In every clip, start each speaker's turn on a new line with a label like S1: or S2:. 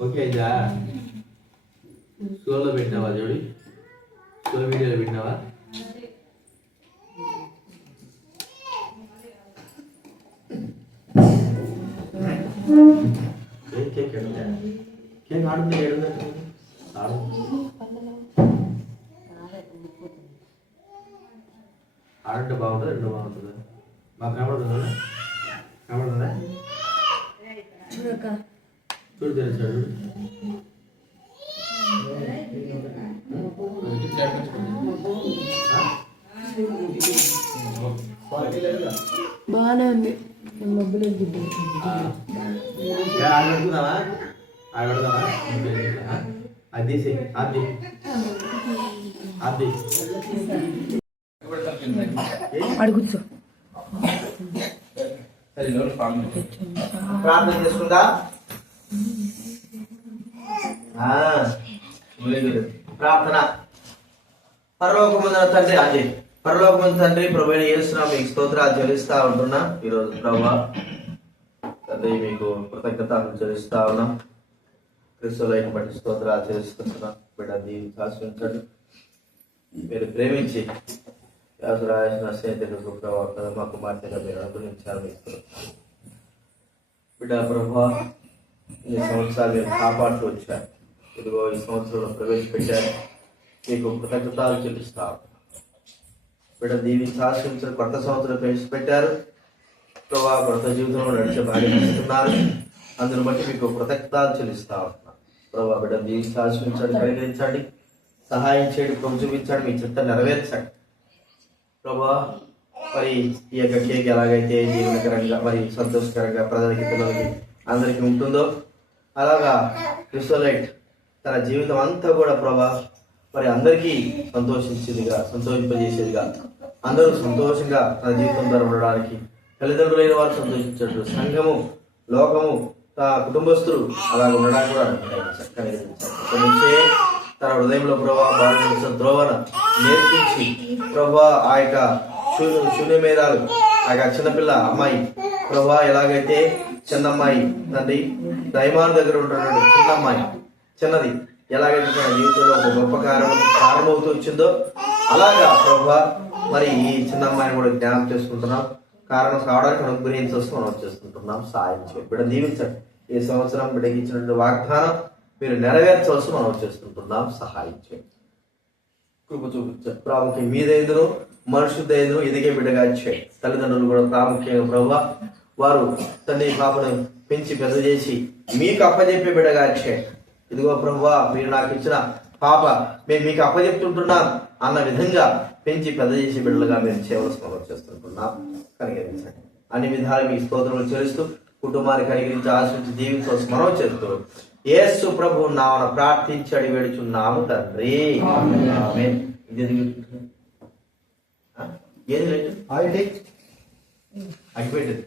S1: Okay అయిందా స్కూల్లో పెట్టినావా చూడు స్కూల్ వీడియోలో పెట్టినావా కేక్ కేక్ ఎక్కడ కేక్ ఆడుతుంది ఏడుందా ఆడు ఆడంటే బాగుంటుంది రెండు బాగుంటుందా మాకు కనబడుతుందా కనబడుతుందా చూడు తెలుసు
S2: బాగానే ఉంది. మబ్బులు గుడ్డు
S1: ఆడుకుందామా ఆడదామా అది అది అది
S2: కూర్చో.
S1: ప్రార్థన చేసుకుందా. ప్రార్థన. పరలోకముందున తండ్రి అది పరలోకముందు తండ్రి ప్రభు చేస్తున్నా మీకు స్తోత్రాలు చెల్లిస్తా ఉంటున్నా. ఈరోజు ప్రభా తండ్రి మీకు కృతజ్ఞతలు చెల్లిస్తా ఉన్నా. క్రిస్తులైన బట్టి స్తోత్రాలు చెల్లిస్తున్నాం. బిడ్డ దీన్ని శాశ్వించండి మీరు ప్రేమించి వ్యాసరాసిన స్నేహితులకు ప్రభావ మా కుమార్తెగా మీరు అనుగ్రహించారు బిడ్డ ప్రభా ఈ సంవత్సరాలు మీరు కాపాడుతూ వచ్చారు ఇదిగో ఈ సంవత్సరంలో ప్రవేశపెట్టారు మీకు కృతజ్ఞతలు చెల్లిస్తాం. బిడ్డ దీవించి ఆశ్రయించిన కొత్త సంవత్సరం ప్రవేశపెట్టారు. ప్రభావ కొత్త జీవితంలో నడిచే భాగ్యమిస్తున్నారు అందును బట్టి మీకు కృతజ్ఞతలు చెల్లిస్తా ఉంటున్నాను ప్రభా బిడ్డ దీవించి ఆశ్రయించండి పరిగణించండి. సహాయం చేయండి ప్రభు చూపించండి మీ చిత్తం నెరవేర్చండి. ప్రభా మరి ఈ యొక్క కేక్ ఎలాగైతే జీవనకరంగా మరి సంతోషకరంగా ప్రజలకి పిల్లలకి అందరికీ ఉంటుందో? అలాగా క్రిస్టలైట్ తన జీవితం అంతా కూడా ప్రభా మరి అందరికీ సంతోషించేదిగా సంతోషింపజేసేదిగా అందరూ సంతోషంగా తన జీవితం ద్వారా ఉండడానికి తల్లిదండ్రులైన వారు సంతోషించట్టు సంఘము లోకము తన కుటుంబస్తులు అలా ఉండడానికి కూడా అనుకుంటాయి తన హృదయంలో ప్రభా బాధించిన ద్రోవన నేర్పించి ప్రభా ఆ యొక్క శూన్య శూన్య మేధాలు ఆ యొక్క చిన్నపిల్ల అమ్మాయి ప్రభా ఎలాగైతే చిన్నమ్మాయి తండ్రి దైమాన్ దగ్గర ఉంటున్నాడు చిన్నమ్మాయి. చిన్నది ఎలాగైతే తన జీవితంలో ఒక గొప్ప కారణం కారణమవుతూ వచ్చిందో అలాగా ప్రభా మరి ఈ చిన్నమ్మాయిని కూడా జ్ఞానం చేసుకుంటున్నాం. కారణం కావడానికి అనుగ్రహించవచ్చు మనం చేసుకుంటున్నాం. సాయం చేయండి. బిడ్డ దీవించండి. ఈ సంవత్సరం బిడ్డకి ఇచ్చినటువంటి వాగ్దానం మీరు నెరవేర్చవలసి మనం చేసుకుంటున్నాం. సహాయం చేయండి. కృప చూపించండి. ప్రాముఖ్యం మీద మీదైందును మనుషుదైందును ఎదిగే బిడ్డగా చేయండి. తల్లిదండ్రులు కూడా ప్రాముఖ్యంగా ప్రభావ వారు తండ్రి పాపను పెంచి పెద్ద చేసి మీకు అప్పజెప్పే బిడ్డగా చేయండి ఇదిగో ప్రభు మీరు నాకు ఇచ్చిన పాప మేము మీకు అప్పజెప్తుంటున్నాం అన్న విధంగా పెంచి పెద్ద చేసి బిడ్డలుగా మేము చేయవలసిన చేస్తుంటున్నాం. కనికరించండి అన్ని విధాలు మీ స్తోత్రములు చెల్లిస్తూ కుటుంబానికి అనుగ్రహించి ఆశ్రయించి జీవించవలసి మనం చేస్తూ యేసు ప్రభు నామన ప్రార్థించి అడిగి వేడుచున్నాము తండ్రి? ఏది లేదు? అగ్గిపెట్టేది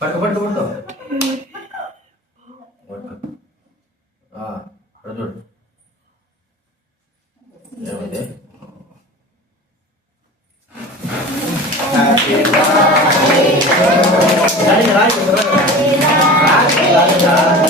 S1: పట్టు పట్టు పట్టు పట్టు. ఆ, అక్కడ చూడు ఏమైంది Happy birthday. రాయి, రాయి, రాయి. రాయి, రాయి, రాయి.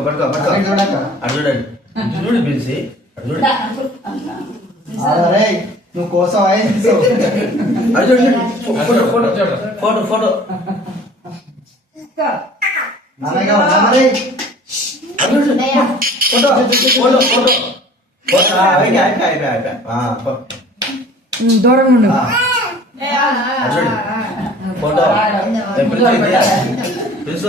S1: పట్టుకో పట్టుకో పట్టుకో. అటు చూడండి చూడు. పిలిచి. అటు చూడండి
S3: అరే నువ్వు కోసం
S1: అటు చూడండి photo photo photo photo. Photo photo photo.
S2: దూరంగా ఉండు.
S1: ఫోటో. ఏ, ప్రిన్సు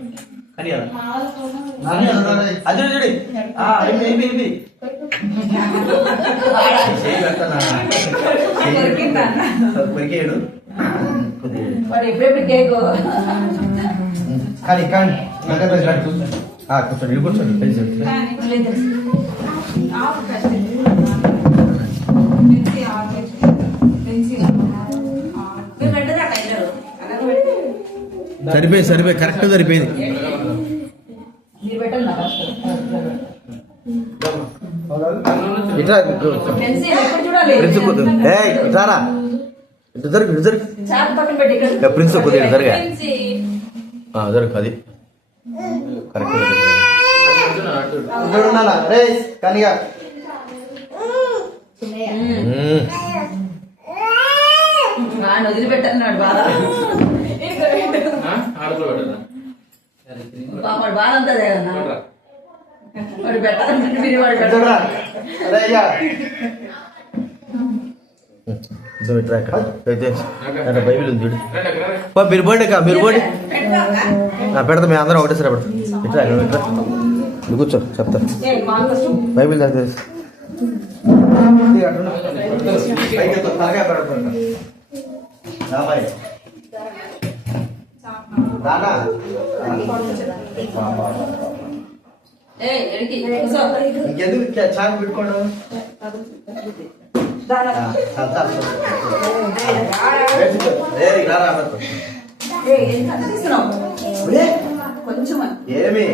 S1: అది చూడు,
S3: కానీ
S1: కూర్చోండి కూర్చోండి సరిపోయింది సరిపోయి కరెక్ట్ సరిపోయింది
S2: మీరు పెట్టండి నాకు
S1: ఇట్లా
S2: పెన్సిల్ ఎప్పుడు చూడాలి?
S1: ప్రిన్స్ కూతురు ఏ ఇట్లారా ఇటు జరుగు ఇటు జరుగు.
S2: చాకు పక్కన పెట్టి ఇక్కడ.
S1: ఏ, ప్రిన్స్ కొద్దిగా ఇటు జరగా. జరుగు అది. కరెక్ట్
S3: కనిగా.
S2: వాడిని వదిలిపెట్టన్నాడు బాధ. బాధ అంతా
S1: బైబిల్ ఉంది చూడు మీరు పోండి అక్క మీరు పోండి పెడతా మేము అందరం ఒకటేసారి పెడతాం ఇట్రా ఇక్కడ ఇట్రా నువ్వు కూర్చో చెప్తా బైబిల్.
S3: రానా? ఇంకెందుకు చాకు
S2: కొంచెం.
S1: ఏమి?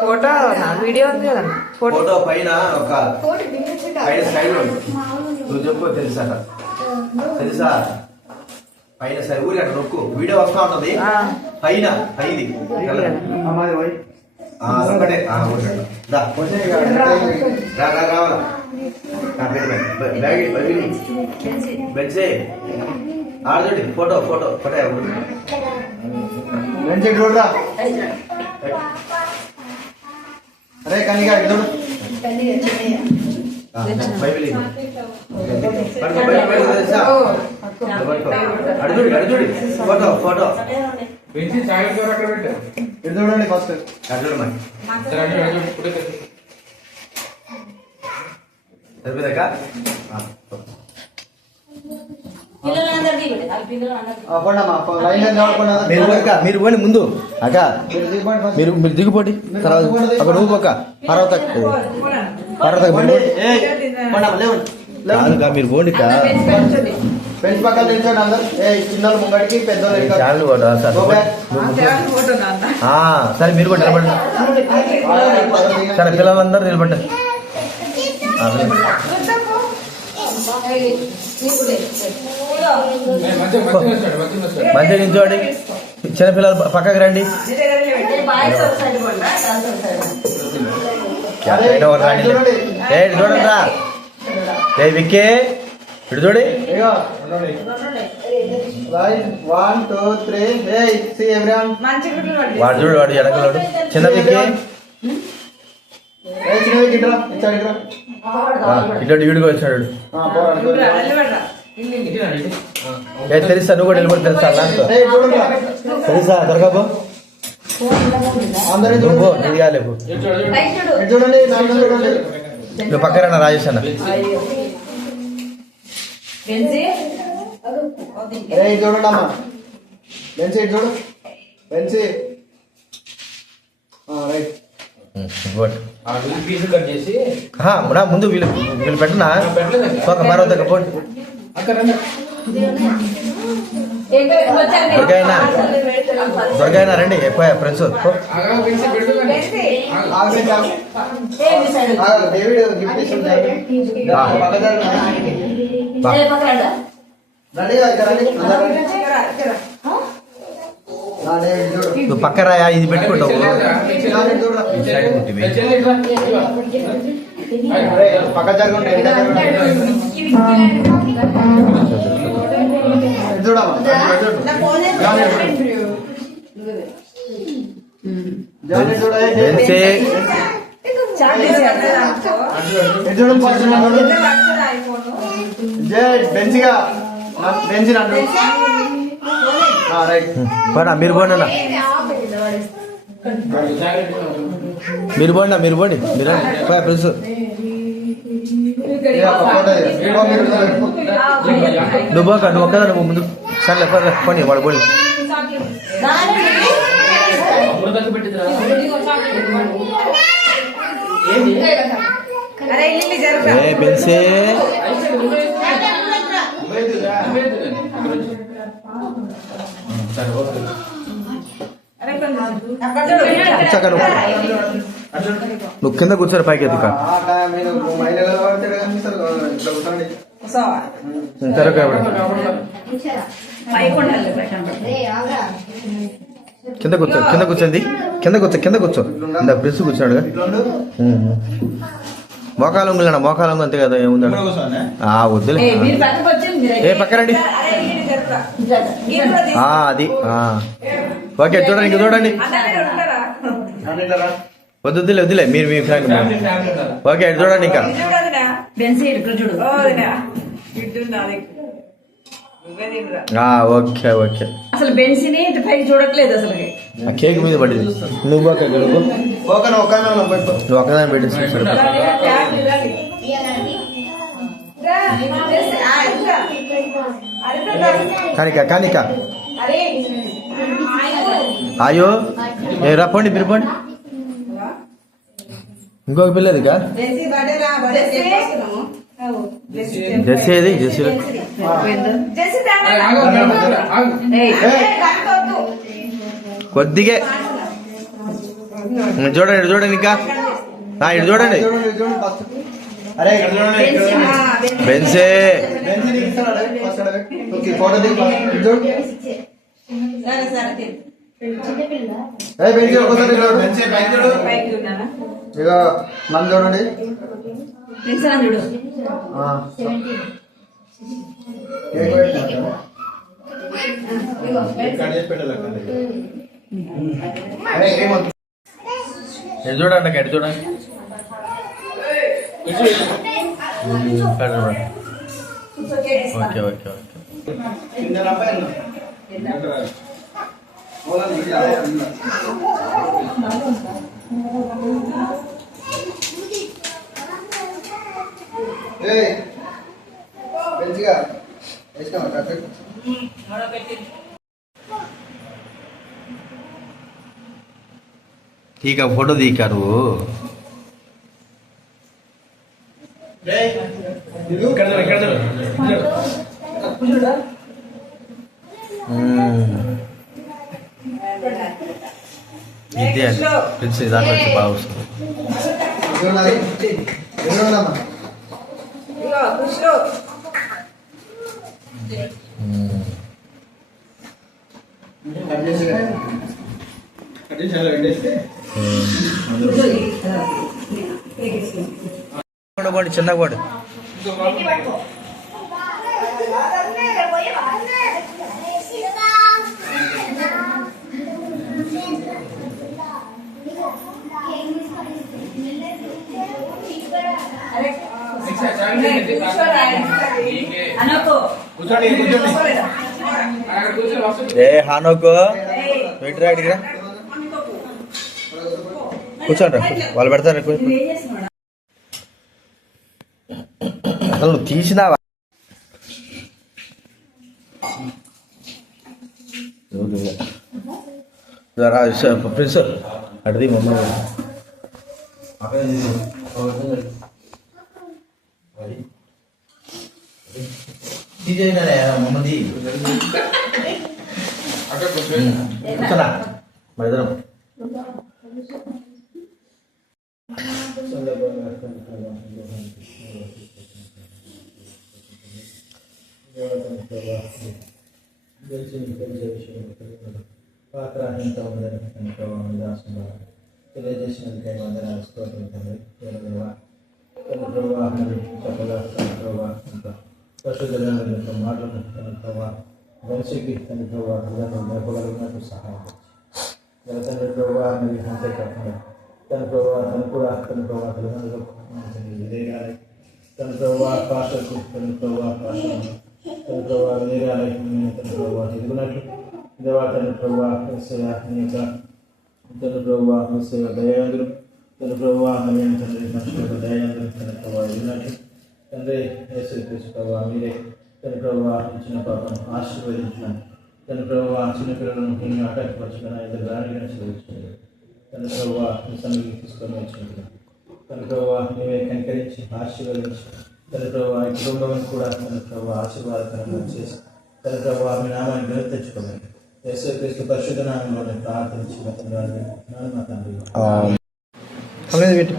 S4: ఫోటో వీడియో ఉంది కదా. ఫోటో.
S1: పైన ఒక పైన సైడ్ నువ్వు చెప్పు తెలుసా? తెలుసా? పైన సైడ్ ఊరి అక్కడ నొక్కు. వీడియో వస్తా ఉంటది.
S4: ఆ.
S1: పైన పైది. ఒకటే. రావాలా ఆడదండి ఫోటో ఫోటో ఫోటో
S3: చూడరా అరే కనిగా చూడు.
S1: ఆ, బైబిల్ ఇది. పట్టుకో, బైబిల్, బైబిల్ తెలుసా? పట్టుకో. అడుగుడి అడుగుడి ఫోటో ఫోటో
S5: పెంచి చాయ్ కూర అక్కడ పెట్టు.
S3: ఇటు చూడండి ఫస్ట్
S1: అడుగుడు మరి పోయి ముందు. అక్క
S3: మీరు.
S1: మీరు దిగిపోటి తర్వాత అక్కడ నువ్వు పక్క తర్వాత మీరు
S3: పోండి. బెంచ్ పక్కన నిల్చోండి అందరు. ఏ చిన్నోళ్ళు ముంగడికి పెద్దోళ్ళు వెనకాల.
S1: ఛానల్ కూడా సార్. మీరు కూడా నిలబడండి. సరే పిల్లలందరూ నిలబడండి. ఆ, నిలబడండి.
S5: ఏ, మంచిగా
S1: నించోండి చిన్నపిల్లలు పక్కకి రండి.
S3: చూడండి.
S1: ఏ విక్కీ ఇటు చూడి. వాడు చూడు వాడు ఎడకలోడు చిన్న విక్కీ. ఇటు వీడికి వచ్చాడు ఏ తెలుసా? నువ్వు కూడా నిలబడి తెలుసా. తెలుసా? పో
S3: చూడండి
S1: పక్కన రాజేష్ అన్న.
S3: చూడండి అమ్మా. బెంచి చూడు.
S1: Bench right. ముందు వీళ్ళు వీళ్ళు పెట్టనా. ఒక మరో దగ్గర పోండి.
S5: అక్కడ
S1: దొరకాయనా రండి. ఎక్కువ ఫ్రెండ్స్ నువ్వు పక్క రాయా? ఇది పెట్టుకుంటావు.
S3: పక్క జరగండి చూడమ్మా అది చూడు. జానీ చూడు. జానీ చూడు, ఏ, ఏ,
S1: బెన్సీ.
S3: ఇది చూడు, ఫస్ట్ నన్ను చూడు. జే, బెంచిగా నా- బెంచి నన్ను ఆ, రైట్
S1: పోనా మీరు పోండి మీరు పోండి మీరు పోండి. మీరు ప్రిన్స్. నువ్వు నువ్వు ఒక్కదా నువ్వు ముందు. పోలే పోనీ వాడు పోనీ. ఏ బెన్సీ. కూర్చోక నువ్వు నువ్వు కింద కూర్చోరు పైకి ఎత్తుక.
S3: ఆ టైం మీద మహిళలు పడితే కనిపిస్తారు కదా, ఇట్లా కూర్చోండి.
S1: సరే కాబట్టి
S2: పైకి ఉండాలి. పెట్టండి
S1: కింద కూర్చో కింద కూర్చోండి. కింద కూర్చో కింద కూర్చో. ఇందా ప్రిన్స్ కూర్చున్నాడుగా. మోకాలు ఉంగులేనా మోకాలు ఉంగు అంతే కదా ఏముందా ఆ వద్దులే.
S2: ఏ,
S1: పక్కనండి ఆ, అది ఆ. ఓకే చూడండి ఇంక చూడండి. వద్దు వద్దులే వద్దులే. మీరు మీ ఫ్రెండ్ ఓకే చూడండి ఇంకా.
S2: బెన్సీ ఇక్కడ చూడు.
S1: ఆ, ఓకే ఓకే.
S2: అసలు బెన్సీని ఇటు పైకి చూడట్లేదు అసలు.
S1: ఆ కేక్ మీద పడింది. నువ్వు ఒక
S3: ఒక్కనే ఉన్నాం పెట్టుకో
S1: నువ్వు ఒకదాని పెట్టి. కానిక కానిక. అయ్యో ఏ రా పోండి మీరు పోండి. ఇంకొక పిల్లదిగా జెస్సీ ఏది?
S2: ఏయ్,
S1: కొద్దిగే. చూడండి ఇటు చూడండి ఇంకా. ఇటు చూడండి.
S3: చూడండి.
S1: బెన్సే
S3: ఓకే ఇక నన్ను చూడండి
S1: చూడండి? ఇటు చూడండి చూడండి ఓకే ఓకే. ఓకే
S3: కింద రంపా ఎల్లు. పోలాలి, ఇది అదే అన్న. ఏయ్, బెంచిగా వేసినావా కరెక్ట్
S1: ठीक है फोटो दी क्या నువ్వు పోండి చిన్నగా పోండి
S2: అనకు
S3: కూర్చోండి కూర్చోండి.
S1: ఏ హానోకు. పెట్టిరా అడిగిరా కూర్చోండి వాళ్ళు పెడతారు అసలు నువ్వు తీసినావా? ప్రిన్స్. అడిది మమ్మీ మమ్మది కూర్చోనా? మా ఇద్దరం. పాత్ర ఎంతో ఉందని ఎంతో దాసుగా తెలియజేసినందుకే వందనాలు స్తోత్రం తండ్రి దేవదేవా తన ప్రభావ మరి చక్కగా తన ప్రభావ ఇంకా పరిశుద్ధమైన యొక్క మాటలను తన ప్రభావ మనిషికి తన ప్రభావ అందరూ నేర్పగలిగినట్టు సహాయం చేయండి. తన ప్రభావ మరి అంతేకాకుండా తన ప్రభావ తను కూడా తన ప్రభావ తల్లిదండ్రులకు విధేయాలి తన ప్రభావ భాషకు తన ప్రభావ భాషను తన ప్రభావ విధేయాలి తన ప్రభావ ఎదుగునట్లు దేవా తన ప్రభావ అనేక తన ప్రభావ దయాదులు తన ప్రభావ నవీన తండ్రి మనుషులకు దయాదులు తన ప్రభావ ఎదుగునట్లు తండ్రి యేసు ప్రభావ మీరే తన ప్రభావ ఇచ్చిన పాపను ఆశీర్వదించిన తన ప్రభావ చిన్నపిల్లలను కొన్ని ఆటంకపరచుకున్న ఇద్దరు రాణిగా చదివించండి తన ప్రభావ మీ సన్నిధికి తీసుకొని వచ్చినట్టు తన ప్రభావ నీవే కనికరించి ఆశీర్వదించి. తన ప్రభావ ఈ కుటుంబం కూడా తన ప్రభావ ఆశీర్వాదకరంగా చేసి. తన ప్రభావ మీ నామాన్ని గణిత తెచ్చుకోమని. యేసుక్రీస్తు పరిశుద్ధ ప్రార్థించి మా తండ్రి మా తండ్రి.
S6: అలాగే పెట్టి